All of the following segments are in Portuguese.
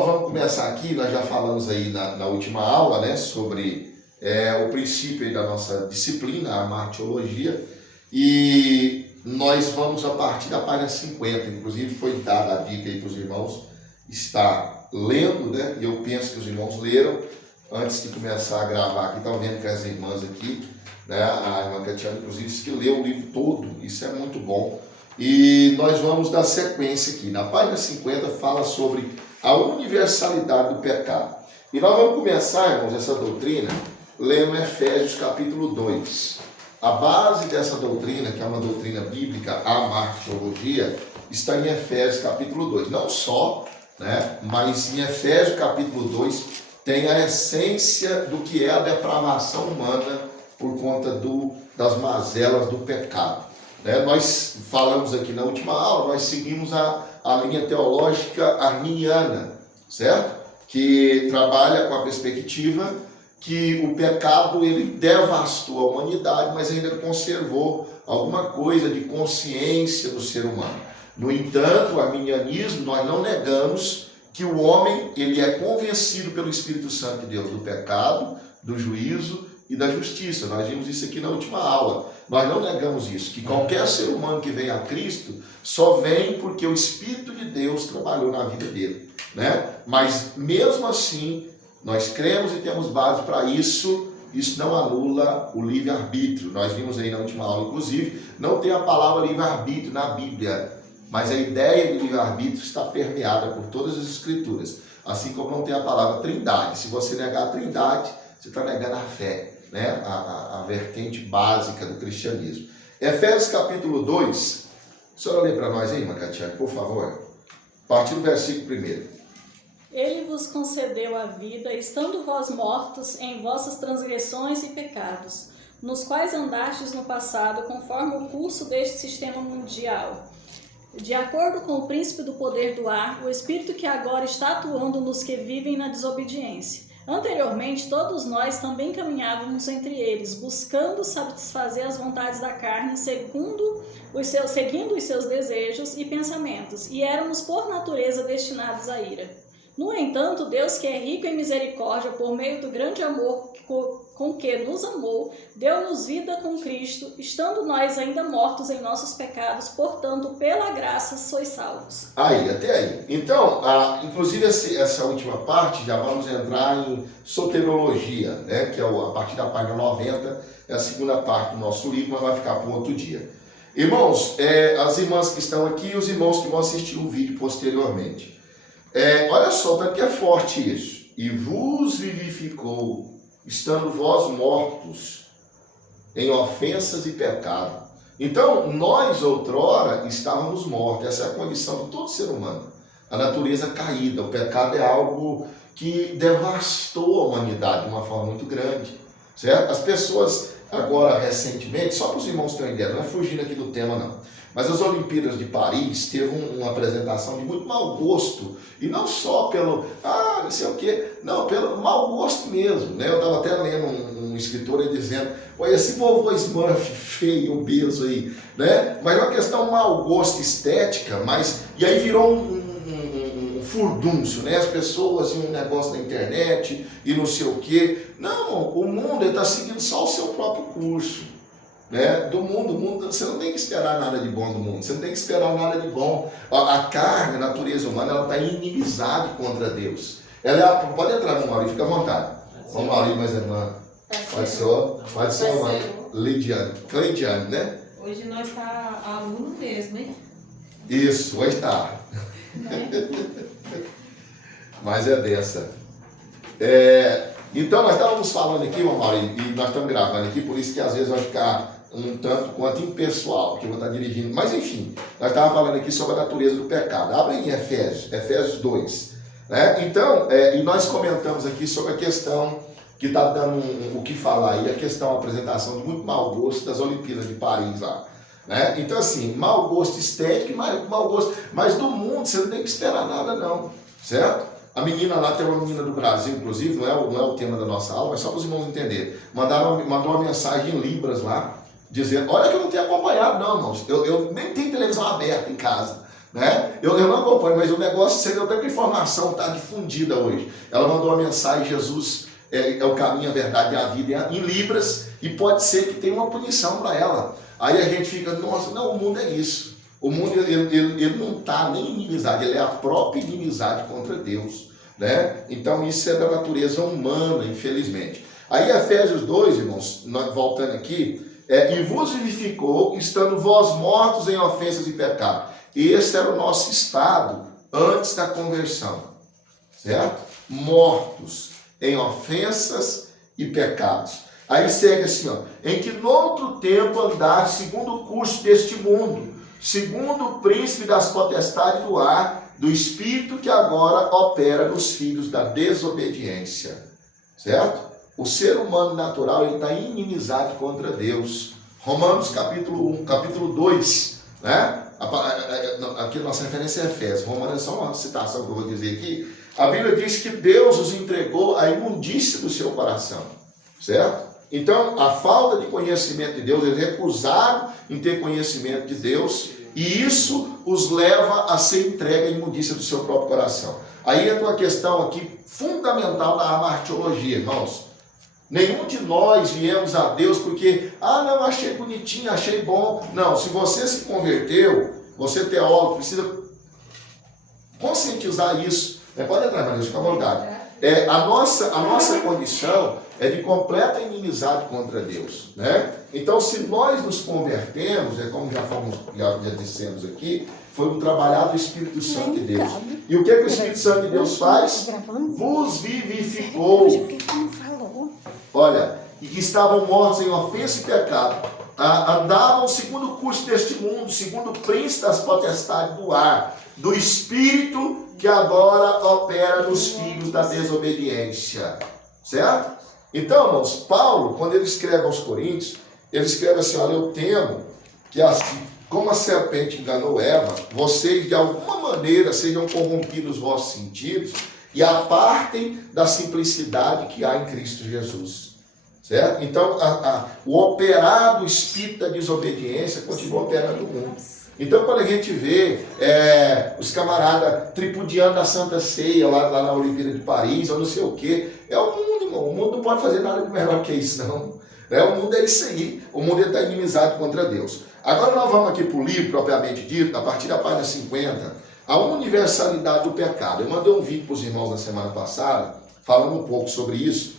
nós vamos começar aqui, nós já falamos aí na última aula, né, sobre o princípio aí da nossa disciplina, a martiologia, e nós vamos a partir da página 50, inclusive foi dada a dica aí para os irmãos estar lendo, né, e eu penso que os irmãos leram, antes de começar a gravar aqui, estão vendo que as irmãs aqui, né, a irmã Catiana, inclusive, disse que leu o livro todo, isso é muito bom. E nós vamos dar sequência aqui. Na página 50 fala sobre a universalidade do pecado. E nós vamos começar, irmãos, essa doutrina lendo Efésios capítulo 2. A base dessa doutrina, que é uma doutrina bíblica, a martiologia, está em Efésios capítulo 2. Não só, né, mas em Efésios capítulo 2 tem a essência do que é a depravação humana por conta das mazelas do pecado. Nós falamos aqui na última aula, nós seguimos a linha teológica arminiana, certo? Que trabalha com a perspectiva que o pecado ele devastou a humanidade, mas ainda conservou alguma coisa de consciência do ser humano. No entanto, o arminianismo, nós não negamos que o homem ele é convencido pelo Espírito Santo de Deus do pecado, do juízo e da justiça. Nós vimos isso aqui na última aula. Nós não negamos isso, que qualquer ser humano que vem a Cristo só vem porque o Espírito de Deus trabalhou na vida dele, né? Mas mesmo assim, nós cremos e temos base para isso. Isso não anula o livre-arbítrio. Nós vimos aí na última aula, inclusive, não tem a palavra livre-arbítrio na Bíblia, mas a ideia de livre-arbítrio está permeada por todas as Escrituras, assim como não tem a palavra trindade. Se você negar a trindade, você está negando a fé, né? A vertente básica do cristianismo. Efésios capítulo 2, a senhora lê para nós aí, irmã Catiane, por favor, a partir do versículo 1. Ele vos concedeu a vida, estando vós mortos em vossas transgressões e pecados, nos quais andastes no passado, conforme o curso deste sistema mundial, de acordo com o príncipe do poder do ar, o espírito que agora está atuando nos que vivem na desobediência. Anteriormente, todos nós também caminhávamos entre eles, buscando satisfazer as vontades da carne, seguindo os seus desejos e pensamentos, e éramos por natureza destinados à ira. No entanto, Deus, que é rico em misericórdia, por meio do grande amor com que nos amou, deu-nos vida com Cristo, estando nós ainda mortos em nossos pecados, portanto, pela graça sois salvos. Aí, até aí. Então, inclusive essa última parte, já vamos entrar em soteriologia, né? Que é a partir da página 90, é a segunda parte do nosso livro, mas vai ficar para um outro dia. Irmãos, as irmãs que estão aqui e os irmãos que vão assistir o vídeo posteriormente. Olha só, tanto que é forte isso. E vos vivificou, estando vós mortos em ofensas e pecado. Então, nós outrora estávamos mortos. Essa é a condição de todo ser humano. A natureza caída. O pecado é algo que devastou a humanidade de uma forma muito grande, certo? As pessoas agora, recentemente, só para os irmãos terem ideia, não é fugindo aqui do tema não, mas as Olimpíadas de Paris teve uma apresentação de muito mau gosto, e não só pelo, não sei o quê, não, pelo mau gosto mesmo, né? Eu estava até lendo um escritor aí dizendo, olha, esse vovô Smurf feio, obeso aí, né? Mas é uma questão de mau gosto estética, e aí virou um furdúncio, né? As pessoas e um negócio na internet e não sei o quê. Não, o mundo está seguindo só o seu próprio curso, né? Do mundo, você não tem que esperar nada de bom do mundo, você não tem que esperar nada de bom. A carne, a natureza humana, ela está em inimizade contra Deus. Pode entrar, irmão Maurício, fica à vontade. Vamos Maurício, mais irmã. Pode ser, irmã. Cleidiane, né? Hoje nós está aluno mesmo, hein? Isso, hoje está. Mas é dessa. Então, nós estávamos falando aqui, irmão Maurício, e nós estamos gravando aqui, por isso que às vezes vai ficar um tanto quanto impessoal, que eu vou estar dirigindo. Mas enfim, nós estávamos falando aqui sobre a natureza do pecado. Abre em Efésios 2. Né? Então, e nós comentamos aqui sobre a questão que está dando o que falar aí, a questão, a apresentação de muito mau gosto das Olimpíadas de Paris lá. Né? Então, assim, mau gosto estético, mau gosto, mas do mundo você não tem que esperar nada não, certo? A menina lá, tem uma menina do Brasil, inclusive, não é o tema da nossa aula, mas só para os irmãos entenderem. Mandou uma mensagem em Libras lá, dizendo, olha que eu não tenho acompanhado não, irmãos, eu nem tenho televisão aberta em casa, né? Eu não acompanho, mas o negócio, você deu tanta informação, está difundida hoje. Ela mandou uma mensagem, Jesus é o caminho, a verdade e a vida em Libras, e pode ser que tenha uma punição para ela. Aí a gente fica, nossa, não, o mundo é isso. O mundo, ele não está nem em inimizade, ele é a própria inimizade contra Deus, né? Então isso é da natureza humana, infelizmente. Aí Efésios 2, irmãos, voltando aqui, e vos vivificou, estando vós mortos em ofensas e pecado. Esse era o nosso estado antes da conversão, certo? Mortos em ofensas e pecados. Aí segue assim, ó, em que noutro tempo andar segundo o curso deste mundo, segundo o príncipe das potestades do ar, do espírito que agora opera nos filhos da desobediência, certo? O ser humano natural, ele está em inimizade contra Deus. Romanos capítulo 1, capítulo 2, né? Aqui a nossa referência é Efésios. Romanos é só uma citação que eu vou dizer aqui. A Bíblia diz que Deus os entregou à imundícia do seu coração, certo? Então, a falta de conhecimento de Deus, eles recusaram em ter conhecimento de Deus, e isso os leva a ser entregue à imundícia do seu próprio coração. Aí entra uma questão aqui fundamental da amartiologia, irmãos. Nenhum de nós viemos a Deus porque, não, achei bonitinho, achei bom. Não, se você se converteu, você teólogo, precisa conscientizar isso. Pode entrar, Maria, fica à vontade. A nossa condição é de completa inimizade contra Deus, né? Então, se nós nos convertemos, como já dissemos aqui, foi um trabalhar do Espírito Santo de Deus. E o que o Espírito Santo de Deus faz? Vos vivificou. Olha, e que estavam mortos em ofensa e pecado, andavam segundo o curso deste mundo, segundo o príncipe das potestades do ar, do espírito que agora opera nos filhos da desobediência, certo? Então, irmãos, Paulo, quando ele escreve aos Coríntios, ele escreve assim, olha, eu temo que assim, como a serpente enganou Eva, vocês de alguma maneira sejam corrompidos os vossos sentidos e apartem da simplicidade que há em Cristo Jesus, certo? Então, o operar do espírito da desobediência continua operando no mundo. Então, quando a gente vê os camaradas tripudiando a Santa Ceia lá na Olimpíada de Paris, ou não sei o quê, é o mundo, irmão. O mundo não pode fazer nada de melhor que isso, não. O mundo é isso aí. O mundo está inimizado contra Deus. Agora nós vamos aqui para o livro, propriamente dito, a partir da página 50, a universalidade do pecado. Eu mandei um vídeo para os irmãos na semana passada, falando um pouco sobre isso.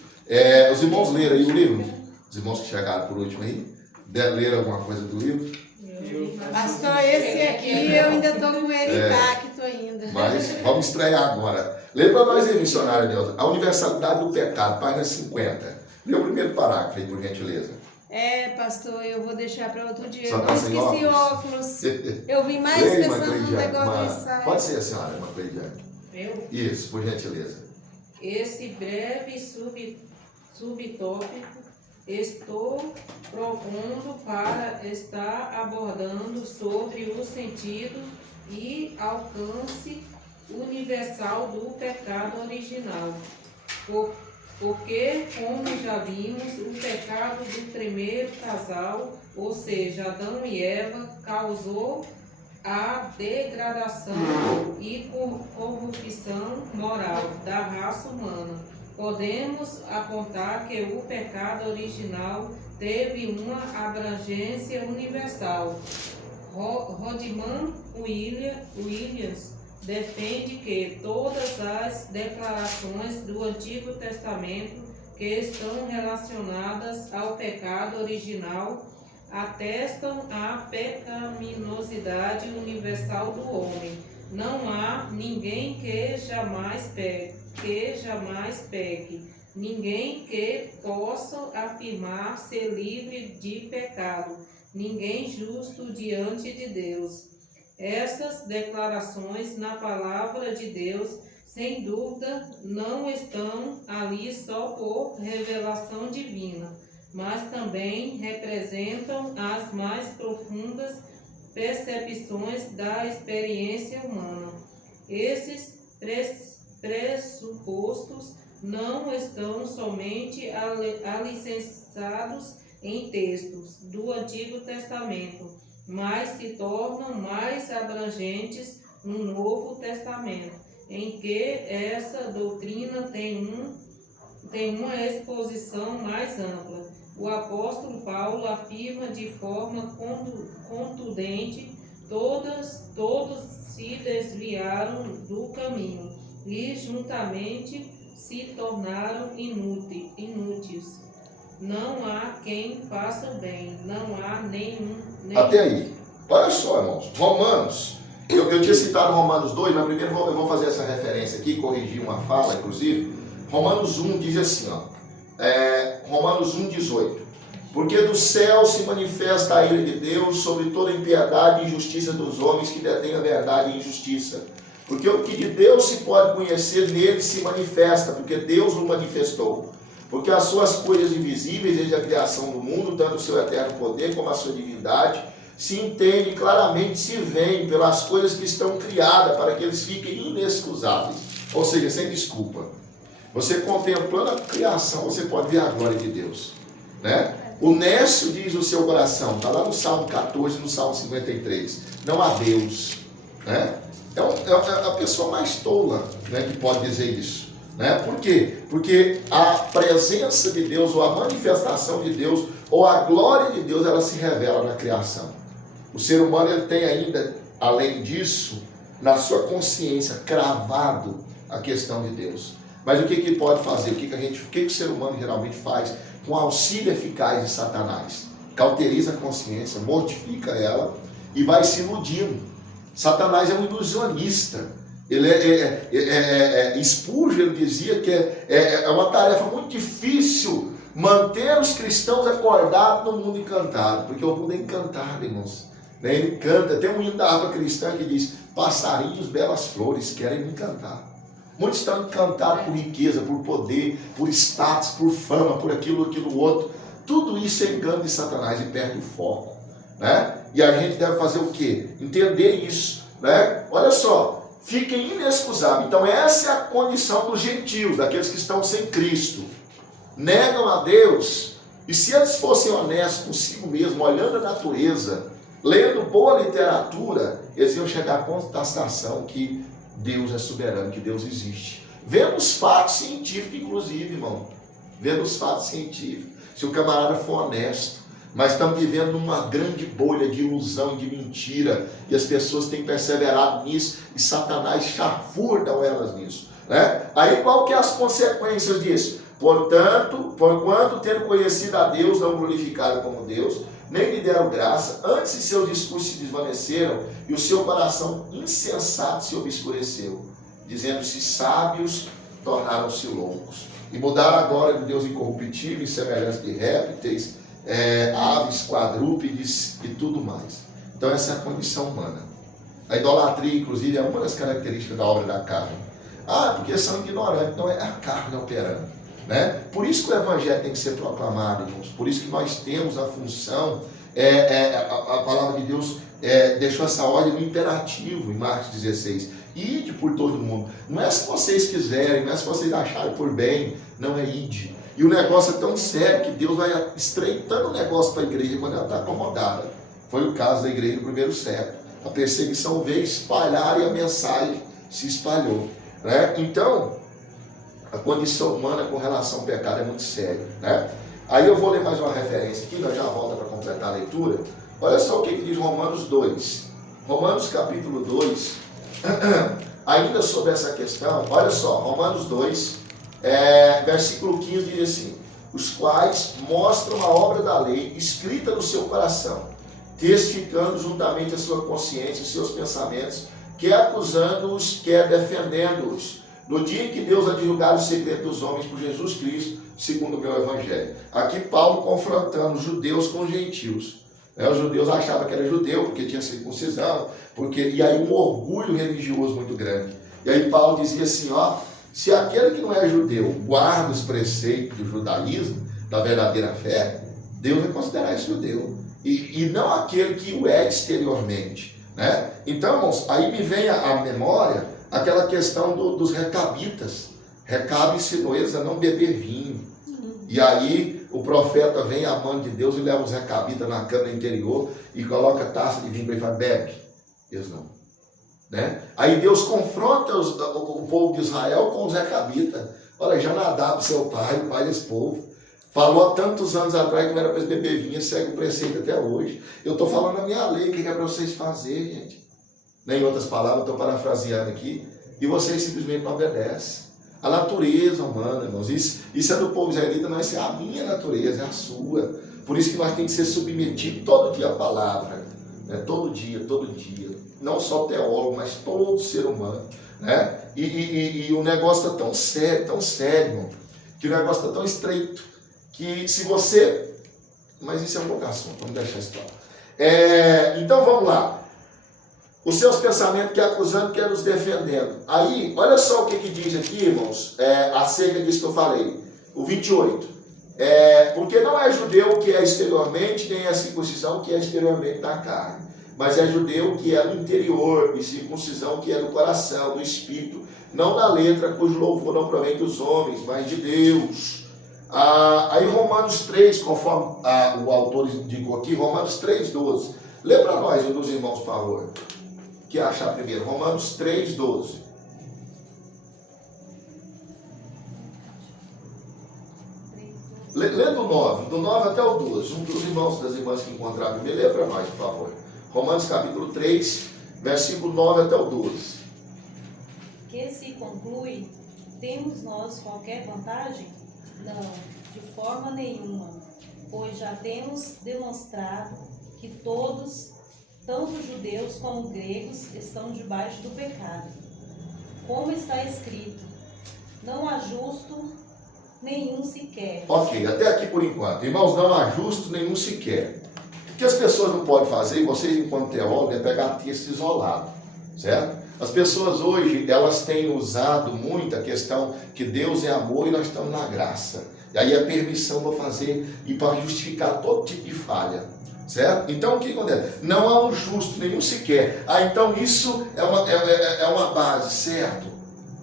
Os irmãos leram aí o livro? Os irmãos que chegaram por último aí? Leram alguma coisa do livro? Pastor, esse aqui eu ainda estou com ele intacto ainda. Mas vamos estrear agora. Lê para nós aí, missionário Deus. A universalidade do pecado, página 50. Lê o primeiro parágrafo aí, por gentileza. Pastor, eu vou deixar para outro dia. Só Eu tá esqueci sem óculos. Eu vim mais Leia, pensando no negócio do ensaio. Pode ser a senhora, Macleidiane. Eu? Isso, por gentileza. Esse breve subtópico estou propondo para estar abordando sobre o sentido e alcance universal do pecado original. Porque, como já vimos, o pecado do primeiro casal, ou seja, Adão e Eva, causou a degradação e corrupção moral da raça humana. Podemos apontar que o pecado original teve uma abrangência universal. Rodman Williams defende que todas as declarações do Antigo Testamento que estão relacionadas ao pecado original atestam a pecaminosidade universal do homem. Não há ninguém que jamais peque, ninguém que possa afirmar ser livre de pecado, ninguém justo diante de Deus. Essas declarações na palavra de Deus, sem dúvida, não estão ali só por revelação divina, mas também representam as mais profundas percepções da experiência humana. Esses pressupostos não estão somente alicerçados em textos do Antigo Testamento, mas se tornam mais abrangentes no Novo Testamento, em que essa doutrina tem uma exposição mais ampla. O apóstolo Paulo afirma de forma contundente: todos se desviaram do caminho e juntamente se tornaram inúteis. Não há quem faça o bem, não há nenhum. Até aí. Olha só, irmãos. Romanos. Eu tinha citado Romanos 2, mas primeiro eu vou fazer essa referência aqui, corrigir uma fala, inclusive. Romanos 1 diz assim, ó. Romanos 1, 18. Porque do céu se manifesta a ira de Deus sobre toda impiedade e injustiça dos homens que detêm a verdade e injustiça. Porque o que de Deus se pode conhecer nele se manifesta, porque Deus o manifestou. Porque as suas coisas invisíveis, desde a criação do mundo, tanto o seu eterno poder como a sua divindade, se entende claramente, se veem pelas coisas que estão criadas, para que eles fiquem inexcusáveis. Ou seja, sem desculpa. Você contemplando a criação, você pode ver a glória de Deus, né? O nécio diz no seu coração, está lá no Salmo 14, no Salmo 53, não há Deus, né? É a pessoa mais tola, né, que pode dizer isso, né? Por quê? Porque a presença de Deus, ou a manifestação de Deus, ou a glória de Deus, ela se revela na criação. O ser humano, ele tem ainda, além disso, na sua consciência, cravado a questão de Deus. Mas o que pode fazer? O que o ser humano geralmente faz com auxílio eficaz de Satanás? Cauteriza a consciência, mortifica ela e vai se iludindo. Satanás é um ilusionista. Spurgeon dizia que é uma tarefa muito difícil manter os cristãos acordados no mundo encantado, porque o mundo é encantado, irmãos. Ele canta, tem um hino da harpa cristã que diz: passarinhos, belas flores, querem me encantar. Muitos estão encantados por riqueza, por poder, por status, por fama, por aquilo outro. Tudo isso é engano de Satanás e perde o foco, né? E a gente deve fazer o quê? Entender isso, né? Olha só, fiquem inexcusáveis. Então essa é a condição dos gentios, daqueles que estão sem Cristo. Negam a Deus, e se eles fossem honestos consigo mesmo, olhando a natureza, lendo boa literatura, eles iam chegar à constatação que Deus é soberano, que Deus existe. Vendo os fatos científicos, inclusive, irmão. Vendo os fatos científicos. Se o camarada for honesto. Mas estamos vivendo numa grande bolha de ilusão, de mentira. E as pessoas têm perseverado nisso. E Satanás chafurda elas nisso, né? Aí qual que é as consequências disso? Portanto, porquanto tendo conhecido a Deus, não glorificaram como Deus, nem lhe deram graça, antes seus discursos se desvaneceram, e o seu coração insensato se obscureceu, dizendo-se sábios, tornaram-se loucos, e mudaram a glória de Deus incorruptível, em semelhança de répteis, aves, quadrúpedes e tudo mais. Então essa é a condição humana. A idolatria, inclusive, é uma das características da obra da carne. Porque são ignorantes, então é a carne operando. Né? Por isso que o Evangelho tem que ser proclamado, irmãos. Por isso que nós temos a função, a palavra de Deus deixou essa ordem no imperativo, em Marcos 16. Ide por todo mundo. Não é se vocês quiserem, não é se vocês acharem por bem, não é ide. E o negócio é tão sério que Deus vai estreitando o negócio para a igreja quando ela está acomodada. Foi o caso da igreja do primeiro século. A perseguição veio espalhar e a mensagem se espalhou, né? Então, a condição humana com relação ao pecado é muito séria, né? Aí eu vou ler mais uma referência aqui, nós já volta para completar a leitura. Olha só o que diz Romanos 2. Romanos capítulo 2, ainda sobre essa questão, olha só, Romanos 2, versículo 15 diz assim: os quais mostram a obra da lei escrita no seu coração, testificando juntamente a sua consciência e seus pensamentos, quer acusando-os, quer defendendo-os, no dia em que Deus há de julgar o segredo dos homens por Jesus Cristo, segundo o meu evangelho. Aqui Paulo confrontando os judeus com os gentios. Os judeus achavam que era judeu porque tinha circuncisão, e aí um orgulho religioso muito grande. E aí Paulo dizia assim, se aquele que não é judeu guarda os preceitos do judaísmo, da verdadeira fé, Deus vai considerar esse judeu. E não aquele que o é exteriormente, né? Então, irmãos, aí me vem à memória aquela questão dos recabitas. Recabe ensinou eles a não beber vinho. E aí o profeta vem à mão de Deus e leva os recabitas na câmara interior e coloca a taça de vinho para ele e fala, bebe. Eles não. né? Aí Deus confronta o povo de Israel com os recabitas. Olha, Jonadab, seu pai, o pai desse povo, falou há tantos anos atrás que não era para eles beber vinho, segue o preceito até hoje. Eu estou falando a minha lei, o que é para vocês fazerem, gente? Nem outras palavras, estou parafraseando aqui. E vocês simplesmente não obedecem. A natureza humana, irmãos, isso é do povo israelita, não, isso é a minha natureza, é a sua. Por isso que nós temos que ser submetidos todo dia à palavra, né? Todo dia. Não só o teólogo, mas todo ser humano, né? E o negócio está tão sério, irmão, que o negócio está tão estreito, que se você... Mas isso é um pouco assunto, vamos deixar isso lá. Então vamos lá. Os seus pensamentos, quer acusando, quer nos defendendo. Aí, olha só o que diz aqui, irmãos, acerca disso que eu falei. O 28. Porque não é judeu que é exteriormente, nem é circuncisão que é exteriormente da carne. Mas é judeu que é no interior, e circuncisão que é no coração, do espírito, não da letra, cujo louvor não provém dos homens, mas de Deus. Aí Romanos 3, conforme o autor indicou aqui, Romanos 3,12. Lê para nós, um dos irmãos, por favor. Que achar primeiro, Romanos 3,12. Lê do 9 até o 12. Um dos irmãos, das irmãs que encontraram primeiro, lê para nós, por favor. Romanos capítulo 3, versículo 9 até o 12. Que se conclui, temos nós qualquer vantagem? Não, de forma nenhuma, pois já temos demonstrado que todos, tanto judeus como gregos, estão debaixo do pecado. Como está escrito, não há justo nenhum sequer. Ok, até aqui por enquanto. Irmãos, não há justo nenhum sequer. O que as pessoas não podem fazer, e vocês enquanto teólogos, é pegar texto isolado, certo? As pessoas hoje, elas têm usado muito a questão que Deus é amor e nós estamos na graça. E aí a permissão para fazer e para justificar todo tipo de falha. Certo? Então o que acontece? Não há um justo nenhum sequer. Então isso é uma base, certo?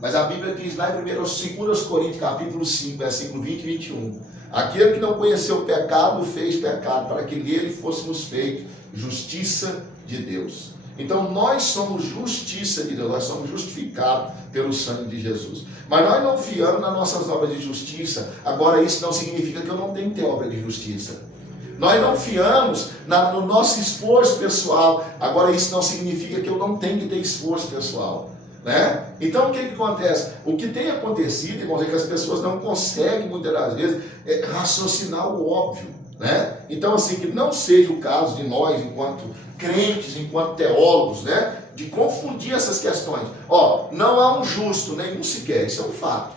Mas a Bíblia diz lá em 2 Coríntios capítulo 5, versículo 20 e 21. Aquele que não conheceu o pecado, fez pecado, para que nele fôssemos feitos justiça de Deus. Então nós somos justiça de Deus, nós somos justificados pelo sangue de Jesus. Mas nós não fiamos nas nossas obras de justiça. Agora isso não significa que eu não tenho que ter obra de justiça. Nós não fiamos no nosso esforço pessoal. Agora isso não significa que eu não tenho que ter esforço pessoal, né? Então o que acontece? O que tem acontecido, irmãos, é que as pessoas não conseguem muitas das vezes raciocinar o óbvio, né? Então assim, que não seja o caso de nós enquanto crentes, enquanto teólogos, né, de confundir essas questões. Não há um justo nenhum sequer, isso é um fato.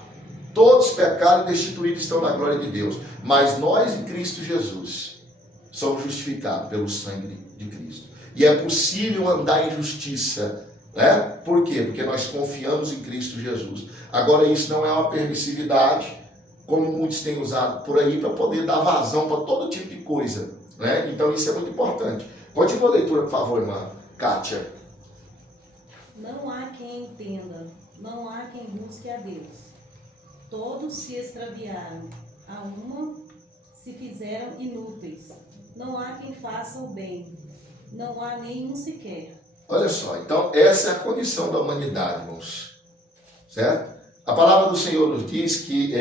Todos pecaram e destituídos estão na glória de Deus, mas nós em Cristo Jesus somos justificados pelo sangue de Cristo. E é possível andar em justiça, né? Por quê? Porque nós confiamos em Cristo Jesus. Agora isso não é uma permissividade, como muitos têm usado por aí, para poder dar vazão para todo tipo de coisa, né? Então isso é muito importante. Continua a leitura, por favor, irmã Kátia. Não há quem entenda, não há quem busque a Deus. Todos se extraviaram, a uma se fizeram inúteis. Não há quem faça o bem, não há nenhum sequer. Olha só, então essa é a condição da humanidade, irmãos, certo? A palavra do Senhor nos diz que,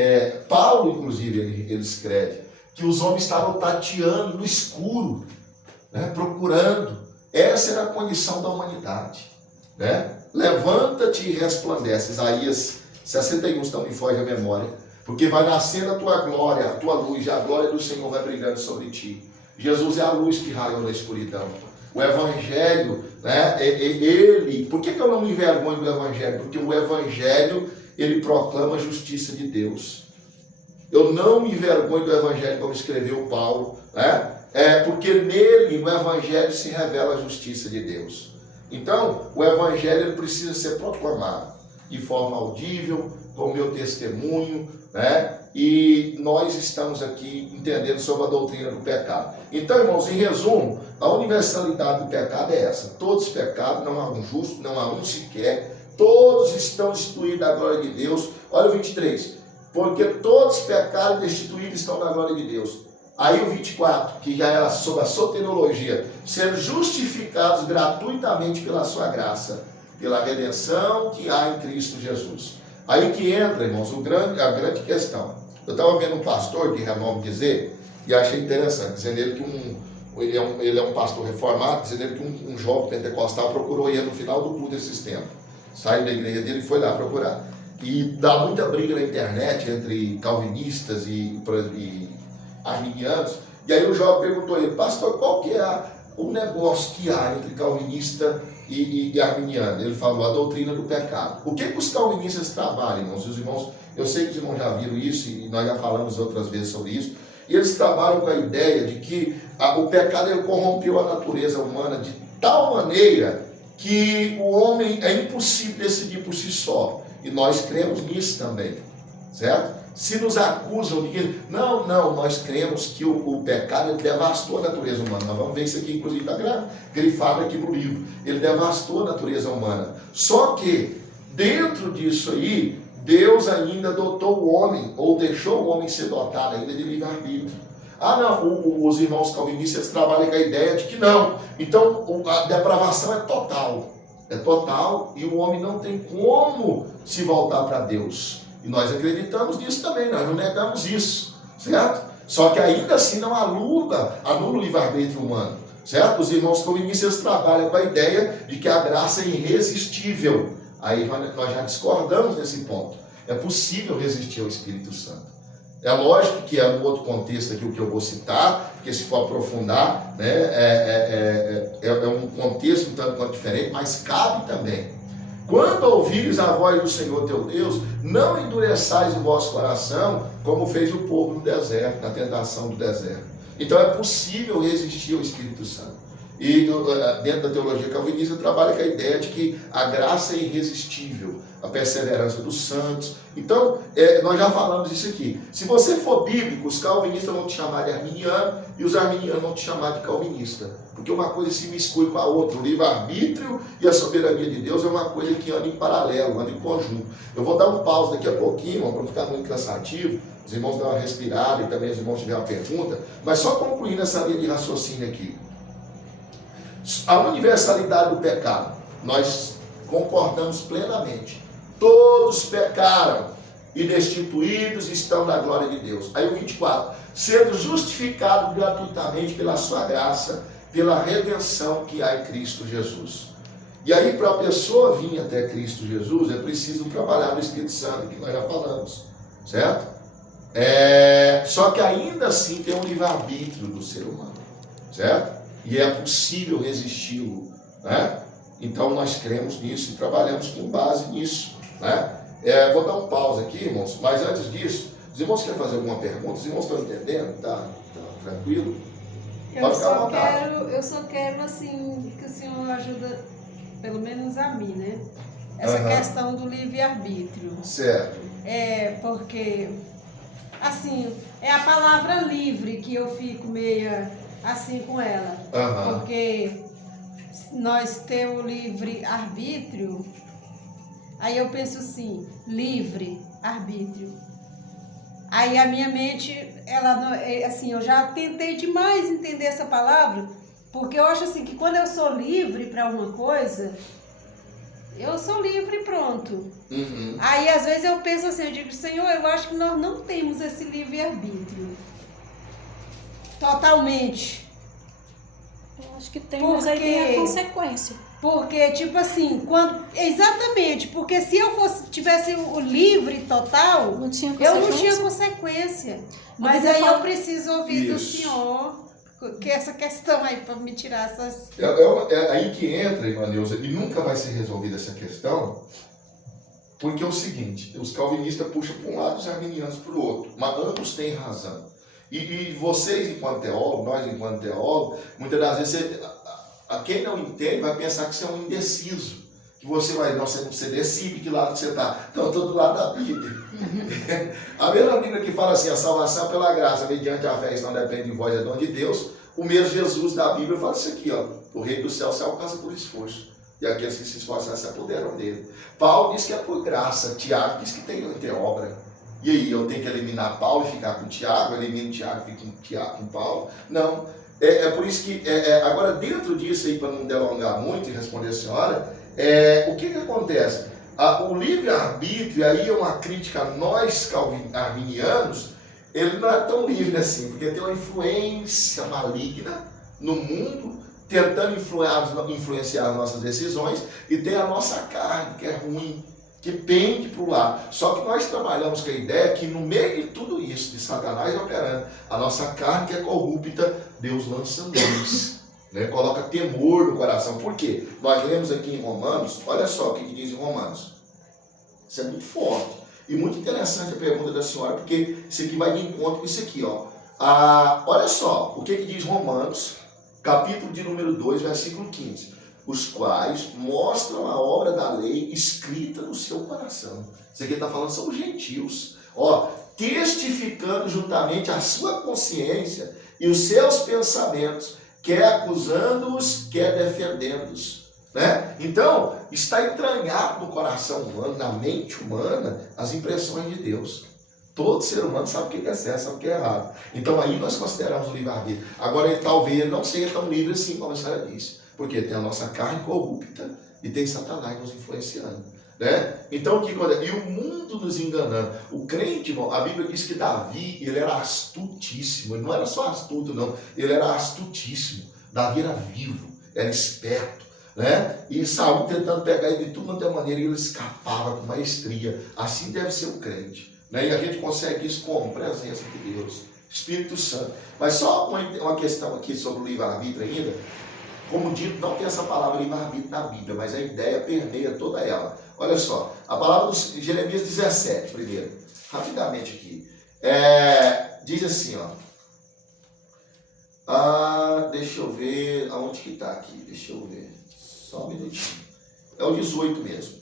Paulo inclusive, ele escreve, que os homens estavam tateando no escuro, né, procurando. Essa era a condição da humanidade, né? Levanta-te e resplandece. Isaías 61, não me foge a memória, porque vai nascer a tua glória, a tua luz, e a glória do Senhor vai brilhando sobre ti. Jesus é a luz que raiou na escuridão. O Evangelho, né, por que eu não me envergonho do Evangelho? Porque o Evangelho, ele proclama a justiça de Deus. Eu não me envergonho do Evangelho, como escreveu Paulo, né? Porque nele, no Evangelho, se revela a justiça de Deus. Então, o Evangelho ele precisa ser proclamado de forma audível, com o meu testemunho, né? E nós estamos aqui entendendo sobre a doutrina do pecado. Então, irmãos, em resumo, a universalidade do pecado é essa. Todos pecaram, não há um justo, não há um sequer. Todos estão destituídos da glória de Deus. Olha o 23. Porque todos pecaram e destituídos estão da glória de Deus. Aí o 24, que já era sobre a soteriologia, sendo justificados gratuitamente pela sua graça, pela redenção que há em Cristo Jesus. Aí que entra, irmãos, a grande questão. Eu estava vendo um pastor de renome dizer, e achei interessante, dizendo ele que ele é um pastor reformado, dizendo ele que um jovem pentecostal procurou ele no final do culto desses tempos. Saiu da igreja dele e foi lá procurar. E dá muita briga na internet entre calvinistas e arminianos. E aí o jovem perguntou a ele, pastor, qual que é o negócio que há entre calvinista e arminiano? Ele falou, a doutrina do pecado. O que os calvinistas trabalham, irmãos? Os irmãos, eu sei que os irmãos já viram isso e nós já falamos outras vezes sobre isso. E eles trabalham com a ideia de que o pecado ele corrompeu a natureza humana de tal maneira que o homem é impossível decidir por si só. E nós cremos nisso também, certo? Se nos acusam de que, não, nós cremos que o pecado ele devastou a natureza humana. Nós vamos ver isso aqui, inclusive está grifado aqui no livro. Ele devastou a natureza humana. Só que, dentro disso aí, Deus ainda dotou o homem, ou deixou o homem ser dotado ainda de livre-arbítrio. Os irmãos calvinistas trabalham com a ideia de que não. Então, a depravação é total. É total e o homem não tem como se voltar para Deus. E nós acreditamos nisso também, nós não negamos isso, certo? Só que ainda assim não anula o livre-arbítrio humano, certo? Os irmãos calvinistas trabalham com a ideia de que a graça é irresistível. Aí nós já discordamos nesse ponto. É possível resistir ao Espírito Santo. É lógico que é um outro contexto aqui o que eu vou citar, porque se for aprofundar, né, é um contexto um tanto quanto diferente, mas cabe também. Quando ouvires a voz do Senhor teu Deus, não endureçais o vosso coração, como fez o povo no deserto, na tentação do deserto. Então é possível resistir ao Espírito Santo. E dentro da teologia calvinista trabalha com a ideia de que a graça é irresistível, a perseverança dos santos. Então, nós já falamos disso aqui. Se você for bíblico, os calvinistas vão te chamar de arminiano e os arminianos vão te chamar de calvinista. Porque uma coisa se miscui com a outra. O livre-arbítrio e a soberania de Deus é uma coisa que anda em paralelo, anda em conjunto. Eu vou dar um pause daqui a pouquinho, para não ficar muito cansativo. Os irmãos dão uma respirada e também os irmãos tiverem uma pergunta. Mas só concluindo essa linha de raciocínio aqui. A universalidade do pecado, nós concordamos plenamente. Todos pecaram e destituídos estão da glória de Deus. Aí o 24, sendo justificado gratuitamente pela sua graça, pela redenção que há em Cristo Jesus. E aí para a pessoa vir até Cristo Jesus, é preciso trabalhar no Espírito Santo, que nós já falamos, certo? Só que ainda assim tem um livre-arbítrio do ser humano, certo? E é possível resisti-lo, né? Então nós cremos nisso e trabalhamos com base nisso, né? Vou dar um pause aqui, irmãos, mas antes disso, os irmãos querem fazer alguma pergunta? Os irmãos estão entendendo? Tá tranquilo? Pode ficar à vontade. Eu só quero, assim, que o Senhor ajuda, pelo menos a mim, né? Essa questão do livre-arbítrio. Certo. Porque, assim, é a palavra livre que eu fico meia assim com ela. Porque nós temos livre-arbítrio, aí eu penso assim, livre-arbítrio. Aí a minha mente, ela, assim, eu já tentei demais entender essa palavra, porque eu acho assim, que quando eu sou livre para uma coisa, eu sou livre e pronto. Aí às vezes eu penso assim, eu digo, Senhor, eu acho que nós não temos esse livre-arbítrio. Totalmente. Eu acho que tem, mas aí tem a consequência. Porque, tipo assim, exatamente, porque se eu tivesse o livre total, eu não tinha consequência. Mas aí eu preciso ouvir do Senhor, que essa questão aí, para me tirar essas... É aí que entra, irmã Neuza, e nunca vai ser resolvida essa questão, porque é o seguinte, os calvinistas puxam para um lado e os arminianos para o outro, mas ambos têm razão. E vocês, enquanto teólogos, nós, enquanto teólogos, muitas das vezes, quem não entende vai pensar que você é um indeciso. Que você decide que lado que você está. Então, eu estou do lado da Bíblia. A mesma Bíblia que fala assim, a salvação pela graça, mediante a fé, isso não depende de vós, é dom de Deus. O mesmo Jesus da Bíblia fala isso aqui, ó. O reino do céu se alcança por esforço. E aqueles que se esforçam se apoderam dele. Paulo diz que é por graça. Tiago diz que tem obra. E aí, eu tenho que eliminar Paulo e ficar com Tiago, elimino Tiago e fico com Paulo? Não. É por isso que, agora dentro disso aí, para não delongar muito e responder a senhora, o que acontece? O livre-arbítrio, aí é uma crítica a nós arminianos, ele não é tão livre assim, porque tem uma influência maligna no mundo, tentando influenciar as nossas decisões, e tem a nossa carne, que é ruim, que pende para o lado. Só que nós trabalhamos com a ideia que no meio de tudo isso, de Satanás operando, a nossa carne que é corrupta, Deus lança luz, né? Coloca temor no coração. Por quê? Nós lemos aqui em Romanos, olha só o que diz em Romanos. Isso é muito forte. E muito interessante a pergunta da senhora, porque isso aqui vai de encontro com isso aqui, ó. Olha só, o que diz Romanos, capítulo de número 2, versículo 15. Os quais mostram a obra da lei escrita no seu coração. Isso aqui está falando são os gentios. Ó, testificando juntamente a sua consciência e os seus pensamentos, quer acusando-os, quer defendendo-os. Né? Então, está entranhado no coração humano, na mente humana, as impressões de Deus. Todo ser humano sabe o que é certo, sabe o que é errado. Então aí nós consideramos o livre-arbítrio. Agora, talvez ele não seja tão livre assim como a senhora disse. Porque tem a nossa carne corrupta e tem Satanás nos influenciando. Né? Então, e o mundo nos enganando. O crente, irmão, a Bíblia diz que Davi, ele era astutíssimo. Ele não era só astuto, não. Ele era astutíssimo. Davi era vivo, era esperto. Né? E Saul tentando pegar ele de tudo quanto é maneira, e ele escapava com maestria. Assim deve ser o crente. Né? E a gente consegue isso com presença de Deus, Espírito Santo. Mas só uma questão aqui sobre o livre-arbítrio ainda. Como dito, não tem essa palavra livre-arbítrio na Bíblia, mas a ideia permeia toda ela. Olha só, a palavra de Jeremias 17, primeiro, rapidamente aqui. Diz assim, ó. Deixa eu ver aonde que está aqui, deixa eu ver. Só um minutinho. É o 18 mesmo.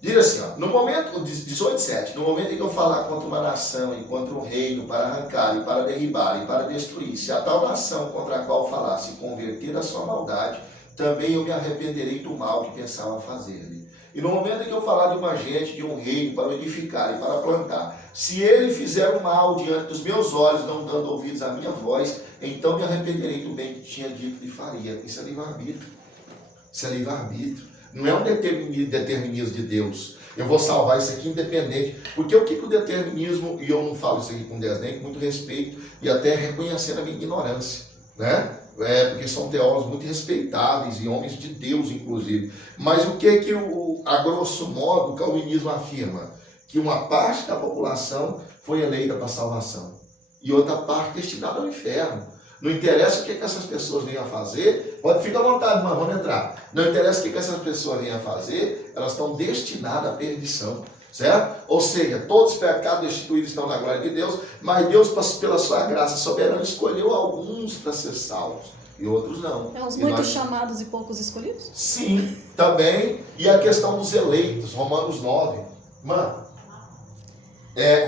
Diz assim, ó, no momento, 18:7, no momento em que eu falar contra uma nação e contra um reino para arrancar e para derribar e para destruir, se a tal nação contra a qual falar se converter da sua maldade, também eu me arrependerei do mal que pensava fazer-lhe. E no momento em que eu falar de uma gente, de um reino para edificar e para plantar, se ele fizer o mal diante dos meus olhos, não dando ouvidos à minha voz, então me arrependerei do bem que tinha dito e faria. Isso é livre-arbítrio. Isso é livre-arbítrio. Não é um determinismo de Deus. Eu vou salvar isso aqui independente. Porque o que o determinismo, e eu não falo isso aqui com desdém, com muito respeito, e até reconhecendo a minha ignorância, né? Porque são teólogos muito respeitáveis e homens de Deus, inclusive. Mas o que a grosso modo, o calvinismo afirma? Que uma parte da população foi eleita para a salvação e outra parte destinada ao inferno. Não interessa o que essas pessoas venham a fazer, fica à vontade, mas vamos entrar. Não interessa o que essas pessoas venham a fazer, elas estão destinadas à perdição, certo? Ou seja, todos os pecados destituídos estão na glória de Deus, mas Deus, pela sua graça soberana, escolheu alguns para ser salvos e outros não. Os muitos chamados e poucos escolhidos? Sim, também. E a questão dos eleitos, Romanos 9. Mano,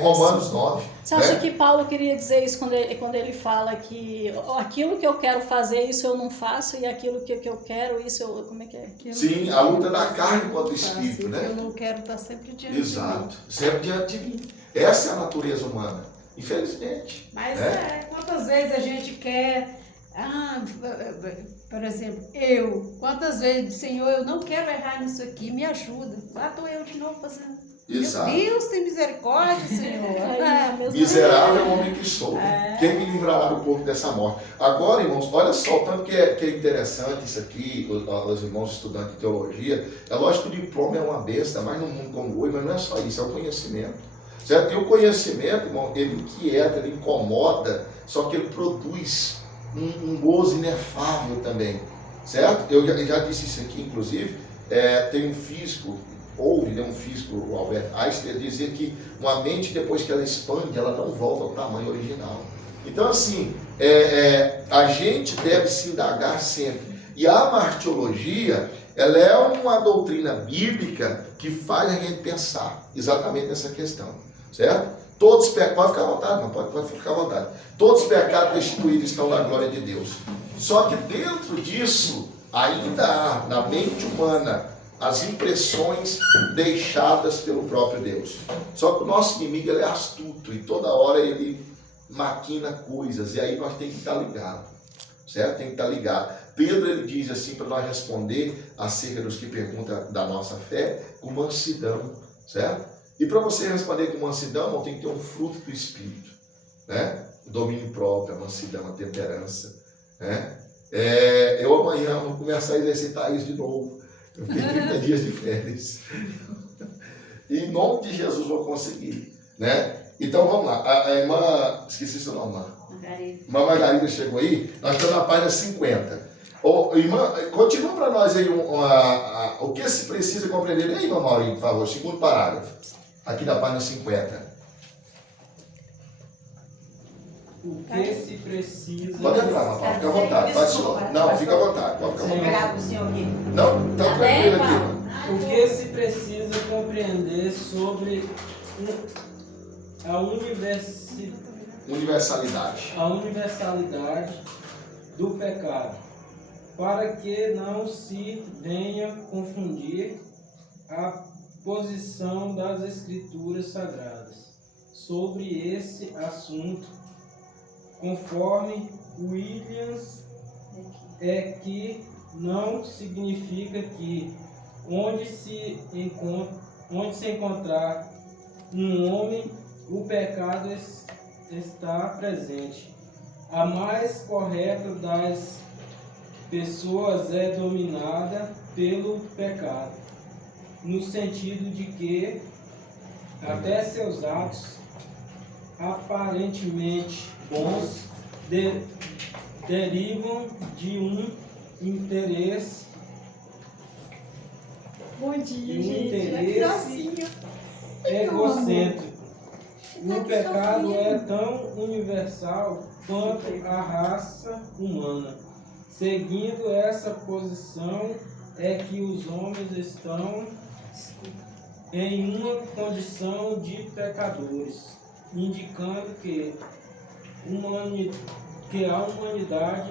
Romanos 9. Você acha que Paulo queria dizer isso quando ele fala que aquilo que eu quero fazer, isso eu não faço, e aquilo que eu quero, isso eu... Como é que é? Sim, a luta da carne contra o espírito, né? Eu não quero estar sempre diante Exato, de mim. sempre diante de mim. Essa é a natureza humana, infelizmente. Mas quantas vezes a gente quer... por exemplo, quantas vezes, Senhor, eu não quero errar nisso aqui, me ajuda. Lá estou eu de novo fazendo. Exato. Meu Deus, tem misericórdia, Senhor. Miserável homem que sou. Quem me livrará do corpo dessa morte? Agora, irmãos, olha só o tanto que é interessante isso aqui, os irmãos estudantes de teologia. É lógico que o diploma é uma besta, mas no mundo como hoje, mas não é só isso, é o conhecimento. Certo? E o conhecimento, irmão, ele inquieta, ele incomoda, só que ele produz um gozo inefável também. Certo? Eu já disse isso aqui, inclusive, tem um físico. Houve um físico, o Albert Einstein, dizer que uma mente, depois que ela expande, ela não volta ao tamanho original. Então, assim, a gente deve se indagar sempre. E a martiologia, ela é uma doutrina bíblica que faz a gente pensar exatamente nessa questão, certo? Todos os pecados, pode ficar à vontade, não pode ficar à vontade. Todos os pecados destituídos estão na glória de Deus. Só que dentro disso, ainda há, na mente humana, as impressões deixadas pelo próprio Deus. Só que o nosso inimigo, ele é astuto e toda hora ele maquina coisas, e aí nós temos que estar ligados, certo? Tem que estar ligado. Pedro ele diz assim para nós responder acerca dos que perguntam da nossa fé com mansidão, certo? E para você responder com mansidão, tem que ter um fruto do Espírito, né? O domínio próprio, a mansidão, a temperança, né? Eu amanhã vou começar a exercitar isso de novo. Eu fiquei 30 dias de férias. E em nome de Jesus vou conseguir, né? Então vamos lá. A irmã, esqueci seu nome, Margarida. Irmã Margarida chegou aí, nós estamos na página 50. Irmã, continua para nós aí o que se precisa compreender. E aí, irmã Maurinho, por favor, segundo parágrafo, aqui da página 50. O que se precisa... Pode entrar, Maurinho, fica à vontade. Não, fica à vontade. Pode ficar à vontade. Obrigado pro senhor aqui. Não, está tranquilo aqui, irmã. O que se precisa compreender sobre a universalidade do pecado, para que não se venha confundir a posição das Escrituras Sagradas sobre esse assunto, conforme Williams, é que não significa que onde se encontrar um homem, o pecado está presente. A mais correta das pessoas é dominada pelo pecado, no sentido de que até seus atos aparentemente bons derivam de um interesse. Bom dia, E um gente. interesse egocêntrico. O pecado é tão universal quanto a raça humana. Seguindo essa posição, é que os homens estão em uma condição de pecadores, indicando que a humanidade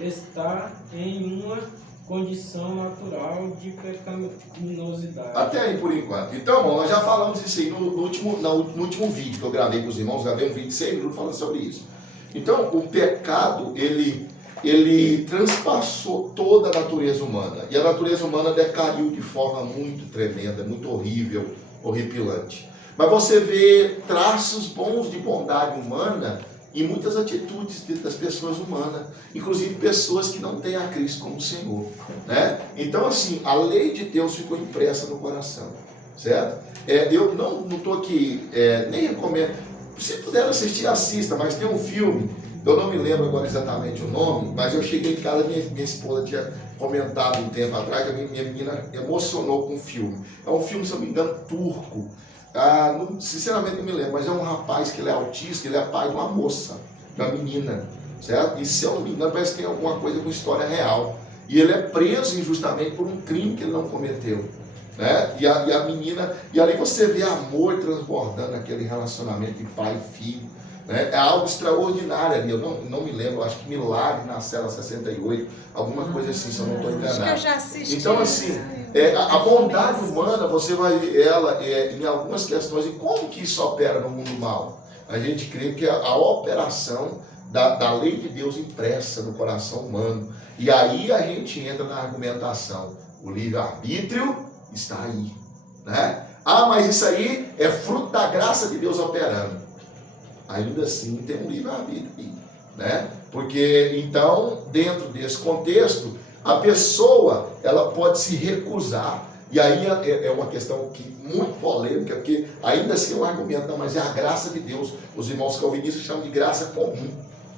está em uma condição natural de pecaminosidade. Até aí por enquanto. Então, irmão, nós já falamos isso aí no último vídeo que eu gravei com os irmãos, gravei um vídeo de 6 minutos falando sobre isso. Então, o pecado, ele transpassou toda a natureza humana. E a natureza humana decaiu de forma muito tremenda, muito horrível, horripilante. Mas você vê traços bons de bondade humana em muitas atitudes das pessoas humanas, inclusive pessoas que não têm a Cristo como Senhor, né? Então, assim, a lei de Deus ficou impressa no coração, certo? Eu não estou aqui, nem recomendo, se puder assistir, assista, mas tem um filme, eu não me lembro agora exatamente o nome, mas eu cheguei em casa, minha esposa tinha comentado um tempo atrás, a minha menina emocionou com o filme. É um filme, se eu não me engano, turco. Sinceramente não me lembro, mas é um rapaz que ele é autista, ele é pai de uma moça, de uma menina, certo? E se eu não me engano, parece que tem alguma coisa com história real. E ele é preso injustamente por um crime que ele não cometeu, né? E a menina, e ali você vê amor transbordando aquele relacionamento de pai e filho, né? É algo extraordinário ali, eu não me lembro, acho que Milagre na Cela 68, alguma coisa assim, se eu não estou enganado. Acho que eu já assisti. Então, assim, a bondade humana, você vai ver ela em algumas questões. E como que isso opera no mundo mal? A gente crê que a operação da lei de Deus impressa no coração humano. E aí a gente entra na argumentação. O livre-arbítrio está aí, né? Mas isso aí é fruto da graça de Deus operando. Ainda assim tem um livre-arbítrio aí, né? Porque, então, dentro desse contexto, a pessoa, ela pode se recusar. E aí é uma questão muito polêmica, porque ainda assim é um argumento, não, mas é a graça de Deus. Os irmãos calvinistas chamam de graça comum,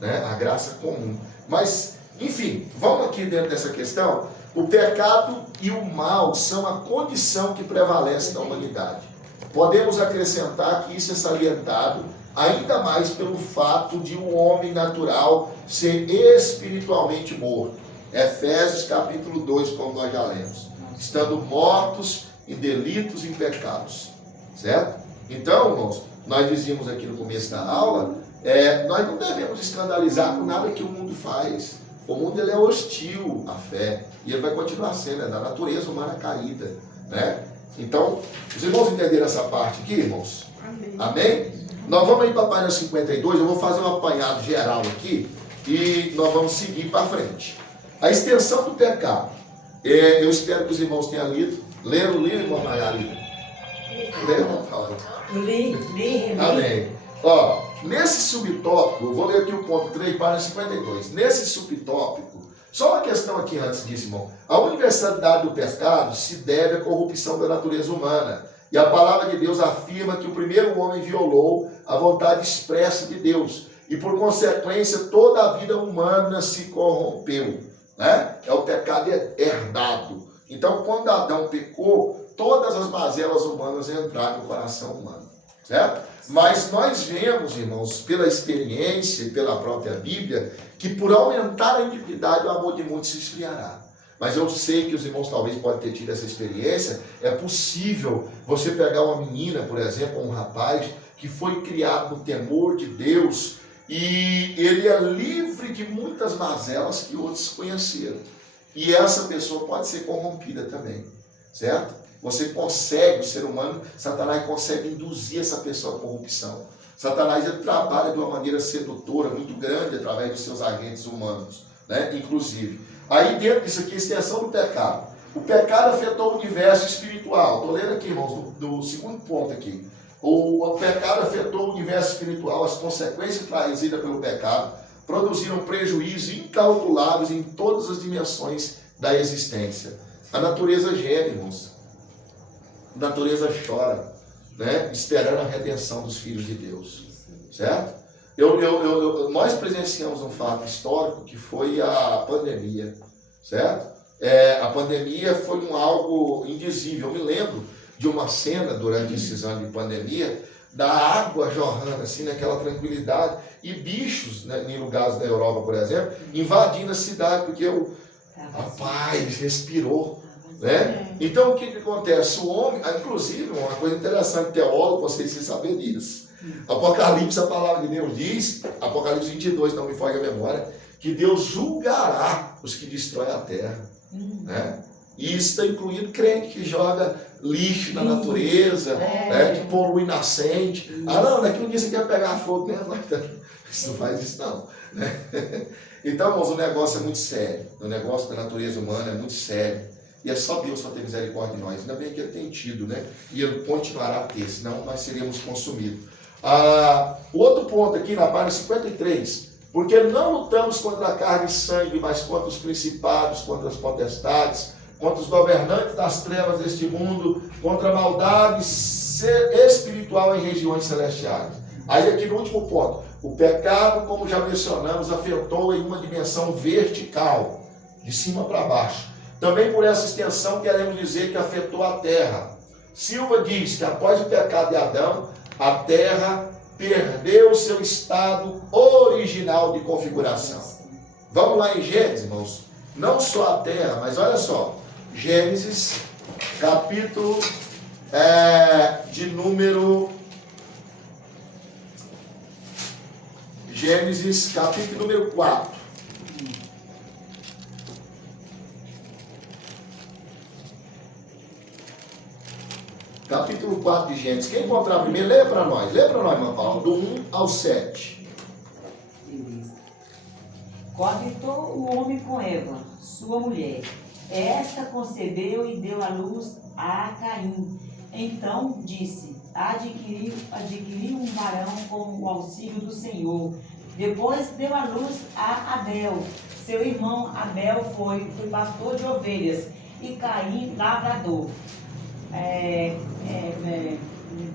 né? A graça comum. Mas, enfim, vamos aqui dentro dessa questão. O pecado e o mal são a condição que prevalece na humanidade. Podemos acrescentar que isso é salientado ainda mais pelo fato de um homem natural ser espiritualmente morto. Efésios capítulo 2, como nós já lemos. Estando mortos em delitos e em pecados. Certo? Então, irmãos, nós dizíamos aqui no começo da aula, nós não devemos escandalizar com nada que o mundo faz. O mundo ele é hostil à fé. E ele vai continuar sendo, da natureza humana caída. Né? Então, os irmãos entenderam essa parte aqui, irmãos? Amém. Amém? Nós vamos ir para a página 52, eu vou fazer um apanhado geral aqui e nós vamos seguir para frente. A extensão do pecado. Eu espero que os irmãos tenham lido. Leram, irmão Margarida? Leram, fala. Li. Amém. Ó, nesse subtópico, eu vou ler aqui o ponto 3, página 52. Nesse subtópico, só uma questão aqui antes disso, irmão. A universalidade do pecado se deve à corrupção da natureza humana. E a palavra de Deus afirma que o primeiro homem violou a vontade expressa de Deus. E por consequência, toda a vida humana se corrompeu. Né? É o pecado herdado. Então, quando Adão pecou, todas as mazelas humanas entraram no coração humano. Certo? Mas nós vemos, irmãos, pela experiência e pela própria Bíblia, que por aumentar a iniquidade, o amor de muitos se esfriará. Mas eu sei que os irmãos talvez podem ter tido essa experiência. É possível você pegar uma menina, por exemplo, ou um rapaz, que foi criado no temor de Deus, e ele é livre de muitas mazelas que outros conheceram. E essa pessoa pode ser corrompida também, certo? Você consegue, o ser humano, Satanás consegue induzir essa pessoa à corrupção. Satanás ele trabalha de uma maneira sedutora muito grande através dos seus agentes humanos, né? Inclusive. Aí dentro disso aqui, a extensão do pecado. O pecado afetou o universo espiritual. Estou lendo aqui, irmãos, do segundo ponto aqui. O pecado afetou o universo espiritual. As consequências trazidas pelo pecado produziram prejuízos incalculáveis em todas as dimensões da existência. A natureza geme, irmãos. A natureza chora, né? Esperando a redenção dos filhos de Deus. Certo? Nós presenciamos um fato histórico que foi a pandemia, certo? A pandemia foi algo indizível. Eu me lembro de uma cena durante esses anos de pandemia, da água jorrando assim, naquela tranquilidade, e bichos, né, em lugares da Europa, por exemplo, invadindo a cidade, porque a paz respirou. Né? Então o que acontece? O homem, inclusive, uma coisa interessante, teólogo, vocês precisam saber disso. Apocalipse, a palavra de Deus diz, Apocalipse 22, não me foge a memória, que Deus julgará os que destroem a terra. Né? E isso está incluindo crente que joga lixo na natureza, né? Que polui nascente. Não, daqui um dia você quer pegar fogo, né? Isso não faz isso não. Né? Então, irmãos, o negócio é muito sério. O negócio da natureza humana é muito sério. E é só Deus para ter misericórdia de nós. Ainda bem que Ele tem tido, né? E Ele continuará a ter, senão nós seríamos consumidos. Outro ponto aqui na página 53. Porque não lutamos contra a carne e sangue, mas contra os principados, contra as potestades, contra os governantes das trevas deste mundo, contra a maldade espiritual em regiões celestiais. Aí aqui no último ponto. O pecado, como já mencionamos, afetou em uma dimensão vertical, de cima para baixo. Também por essa extensão queremos dizer que afetou a terra. Silva diz que após o pecado de Adão, a terra perdeu seu estado original de configuração. Vamos lá em Gênesis, irmãos. Não só a terra, mas olha só. Gênesis, capítulo de número... Gênesis, capítulo número 4. Capítulo 4 de Gênesis. Quem encontrar primeiro, leia para nós, irmã Paula, do 1 ao 7. Coabitou o homem com Eva, sua mulher. Esta concebeu e deu à luz a Caim. Então disse: adquiri um varão com o auxílio do Senhor. Depois deu à luz a Abel. Seu irmão Abel foi pastor de ovelhas e Caim lavrador.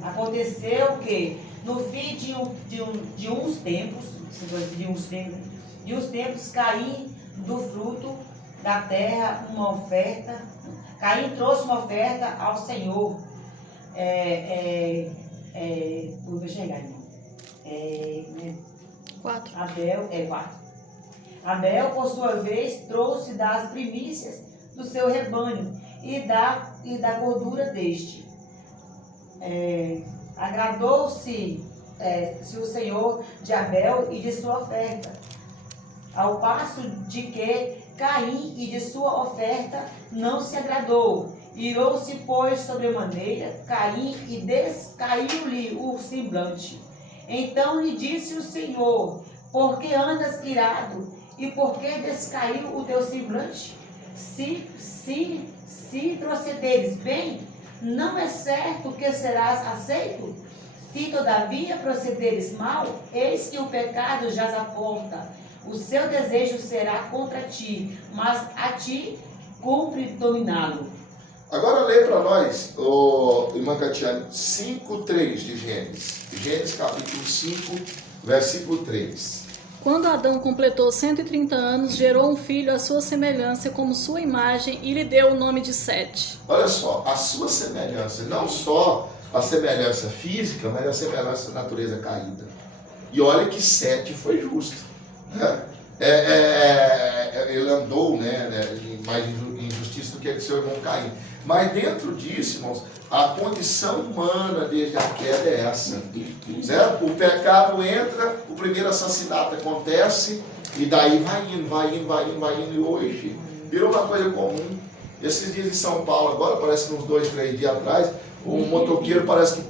Aconteceu que no fim de uns tempos Caim do fruto da terra uma oferta. Caim trouxe uma oferta ao Senhor. Vou chegar, irmão. 4. Abel, por sua vez, trouxe das primícias do seu rebanho e da gordura deste. Agradou-se o Senhor de Abel e de sua oferta, ao passo de que Caim e de sua oferta não se agradou. Irou-se, pois, sobremaneira Caim e descaiu-lhe o semblante. Então lhe disse o Senhor: por que andas irado E por que descaiu o teu semblante? Se procederes bem, não é certo que serás aceito? Se todavia procederes mal, eis que o pecado jaz à porta. O seu desejo será contra ti, mas a ti cumpre dominá-lo. Agora lê para nós, irmã Catiane, 5:3 de Gênesis. Gênesis capítulo 5, versículo 3. Quando Adão completou 130 anos, gerou um filho à sua semelhança, como sua imagem, e lhe deu o nome de Sete. Olha só, a sua semelhança, não só a semelhança física, mas a semelhança da natureza caída. E olha que Sete foi justo. Ele andou, mais em justiça do que seu irmão Caim. Mas dentro disso, irmãos, a condição humana desde a queda é essa, certo? O pecado entra, o primeiro assassinato acontece, e daí vai indo, e hoje virou uma coisa comum. Esses dias em São Paulo, agora, parece que uns 2, 3 dias atrás, um motoqueiro parece que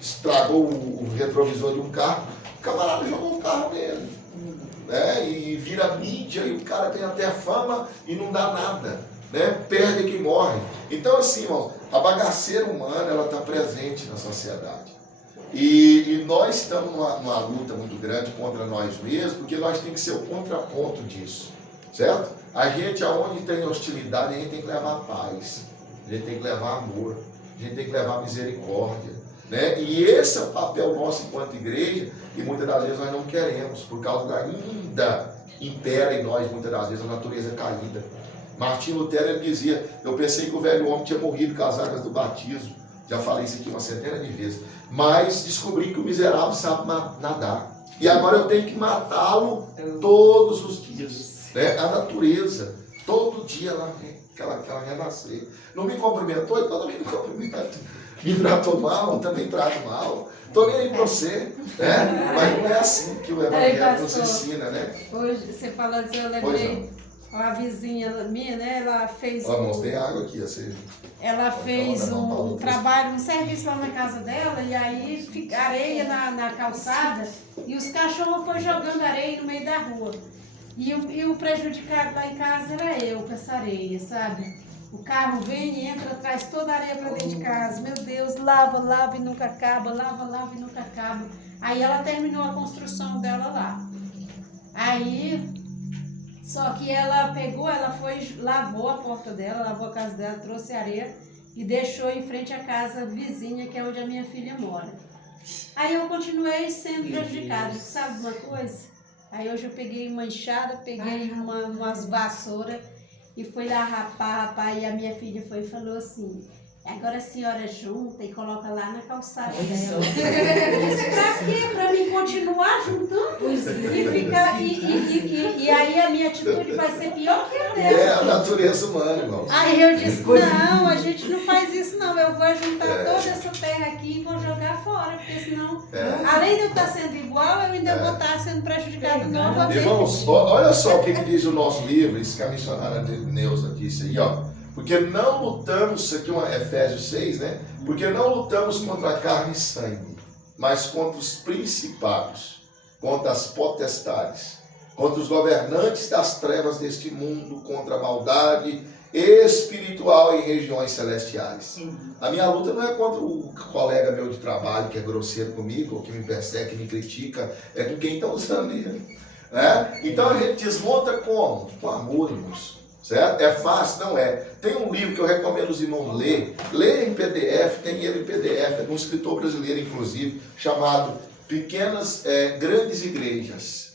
estragou o retrovisor de um carro, o camarada jogou o carro nele, e vira mídia, e o cara tem até fama e não dá nada. Perde que morre. Então assim, irmãos, a bagaceira humana, ela está presente na sociedade. E nós estamos numa luta muito grande contra nós mesmos, porque nós temos que ser o contraponto disso, certo? A gente, aonde tem hostilidade, a gente tem que levar paz, a gente tem que levar amor, a gente tem que levar misericórdia, E esse é o papel nosso enquanto igreja, e muitas das vezes nós não queremos, por causa da ainda impera em nós, muitas das vezes, a natureza caída. Martinho Lutero, ele dizia, eu pensei que o velho homem tinha morrido com as águas do batismo, já falei isso aqui uma centena de vezes, mas descobri que o miserável sabe nadar, e agora eu tenho que matá-lo todos os dias, A natureza, todo dia ela renascer, não me cumprimentou, então não me cumprimento, me tratou mal, também trato mal, estou nem aí para você, mas não é assim que o Evangelho nos ensina, Hoje, você falando assim, eu lembrei... A vizinha minha, ela fez... Irmãos, tem água aqui, assim. Ela fez um trabalho, um serviço lá na casa dela, e aí fica areia na calçada, e os cachorros foram jogando areia no meio da rua. E o prejudicado lá em casa era eu, com essa areia, sabe? O carro vem e entra, traz toda a areia para dentro de casa. Meu Deus, lava e nunca acaba, lava e nunca acaba. Aí ela terminou a construção dela lá. Aí... Só que ela pegou, ela foi, lavou a porta dela, lavou a casa dela, trouxe areia e deixou em frente à casa vizinha, que é onde a minha filha mora. Aí eu continuei sendo prejudicada, sabe uma coisa? Aí hoje eu peguei uma enxada, peguei umas vassouras e fui lá rapar, e a minha filha foi e falou assim... Agora a senhora junta e coloca lá na calçada dela. Pra quê? Pra mim continuar juntando? E aí a minha atitude vai ser pior que a dela. É a natureza humana, irmão. Aí eu disse, não, a gente não faz isso não. Eu vou juntar toda essa terra aqui e vou jogar fora. Porque senão, além de eu estar sendo igual, eu ainda vou estar sendo prejudicado novamente. Irmãos, olha só o que diz o nosso livro, isso que a missionária Neuza disse aí, Porque não lutamos, isso aqui é Efésios 6, Porque não lutamos contra a carne e sangue, mas contra os principados, contra as potestades, contra os governantes das trevas deste mundo, contra a maldade espiritual em regiões celestiais. A minha luta não é contra o colega meu de trabalho que é grosseiro comigo, ou que me persegue, que me critica, é com quem está usando ele. Então a gente desmonta como? Com amor, irmãos. Certo? É fácil? Não é. Tem um livro que eu recomendo os irmãos ler. Lê em PDF, tem ele em PDF, é de um escritor brasileiro, inclusive, chamado Grandes Igrejas.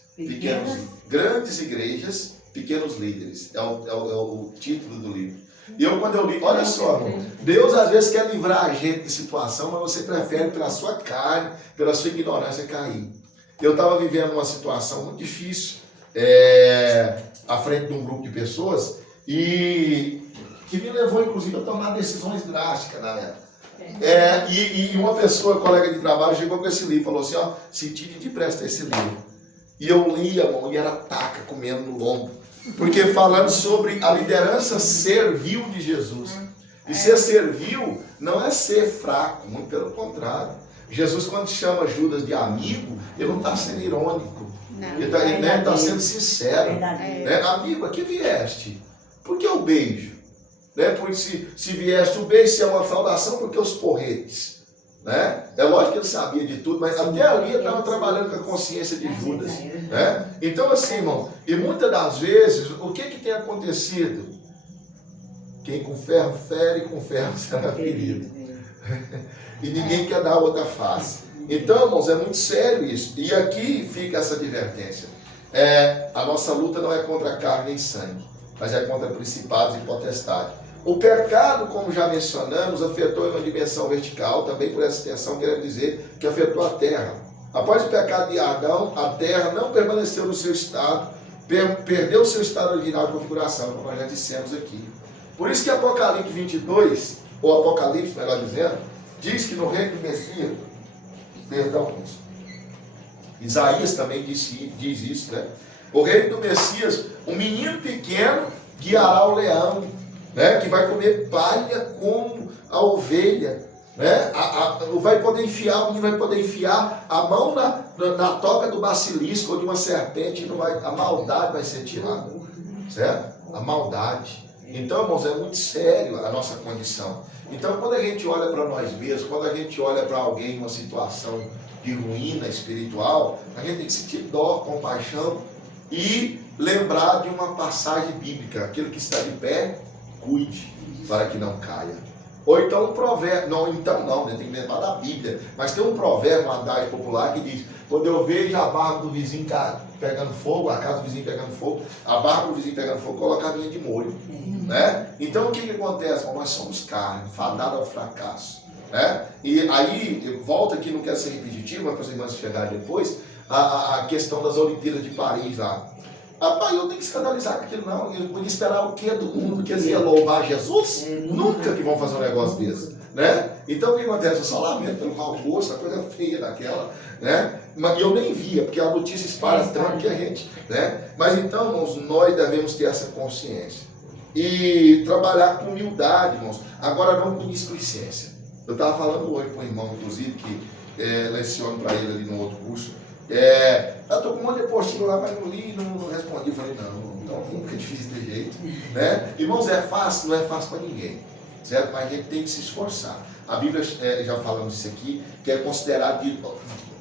Grandes Igrejas, Pequenos Líderes. É o título do livro. E quando eu li, olha só, irmão, Deus às vezes quer livrar a gente de situação, mas você prefere pela sua carne, pela sua ignorância cair. Eu estava vivendo uma situação muito difícil, à frente de um grupo de pessoas, e que me levou, inclusive, a tomar decisões drásticas na época. E uma pessoa, colega de trabalho, chegou com esse livro e falou assim, se te presta esse livro. E eu li, irmão, e era taca comendo no lombo. Porque falando sobre a liderança servil de Jesus. E ser servil não é ser fraco, muito pelo contrário. Jesus, quando chama Judas de amigo, ele não está sendo irônico. Não. Ele está sendo sincero. Verdadeiro. Né? Amigo, a que vieste? Por que o beijo? Né? Porque se vieste o beijo, se é uma saudação, por que os porretes? Né? É lógico que ele sabia de tudo, mas até ali ele estava trabalhando com a consciência de Judas. Né? Então, assim, irmão, e muitas das vezes, o que tem acontecido? Quem com ferro fere, com ferro será ferido. E ninguém quer dar outra face. Então, irmãos, é muito sério isso. E aqui fica essa advertência. A nossa luta não é contra carne e sangue, mas é contra principados e potestades. O pecado, como já mencionamos, afetou em uma dimensão vertical, também por essa extensão, querendo dizer que afetou a terra. Após o pecado de Adão, a terra não permaneceu no seu estado, perdeu o seu estado original de configuração, como nós já dissemos aqui. Por isso que Apocalipse 22, ou Apocalipse, melhor dizendo, diz que no reino do Messias, Isaías também diz isso, né? O reino do Messias, um menino pequeno guiará o leão, né? Que vai comer palha como a ovelha, né? O menino vai poder enfiar a mão na toca do basilisco ou de uma serpente, a maldade vai ser tirada, certo? A maldade. Então, irmãos, é muito sério a nossa condição. Então, quando a gente olha para nós mesmos, quando a gente olha para alguém em uma situação de ruína espiritual, a gente tem que sentir dó, compaixão e lembrar de uma passagem bíblica: aquele que está de pé, cuide para que não caia. Ou então um provérbio, né, tem que lembrar da Bíblia, mas tem um provérbio, uma adagem popular que diz: quando eu vejo a barba do vizinho pegando fogo, a casa do vizinho pegando fogo, a barba do vizinho pegando fogo, coloca a minha de molho. Né? Então o que acontece? Nós somos carne, fadada ao fracasso. Né? E aí, volta aqui, não quero ser repetitivo, mas para os irmãos chegarem depois, a questão das Olimpíadas de Paris lá. Rapaz, eu tenho que escandalizar com aquilo, não. Eu podia esperar o que do mundo? Quer dizer, louvar Jesus? Nunca que vão fazer um negócio desse. Né? Então o que acontece? Eu só lamento pelo mau gosto, a coisa feia daquela, né? Mas eu nem via, porque a notícia espalha tanto que a gente, né? Mas então, irmãos, nós devemos ter essa consciência e trabalhar com humildade, irmãos. Agora, não com displicência. Eu estava falando hoje com um irmão, inclusive, que leciono para ele ali no outro curso. Eu estou com um monte de apostila lá, mas não li, não respondi. Eu falei, não, então nunca te fiz de jeito, né? Irmãos, é fácil? Não é fácil para ninguém, certo? Mas a gente tem que se esforçar. A Bíblia, já falamos isso aqui, que é considerado de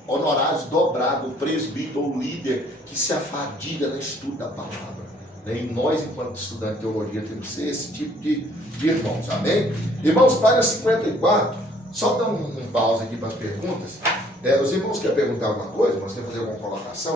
honorários dobrado o presbítero ou líder que se afadiga no estudo da palavra. Né? E nós, enquanto estudantes de teologia, temos que ser esse tipo de irmãos, amém? Irmãos, página 54, só dá um pause aqui para as perguntas. Os irmãos querem perguntar alguma coisa? Você quer fazer alguma colocação?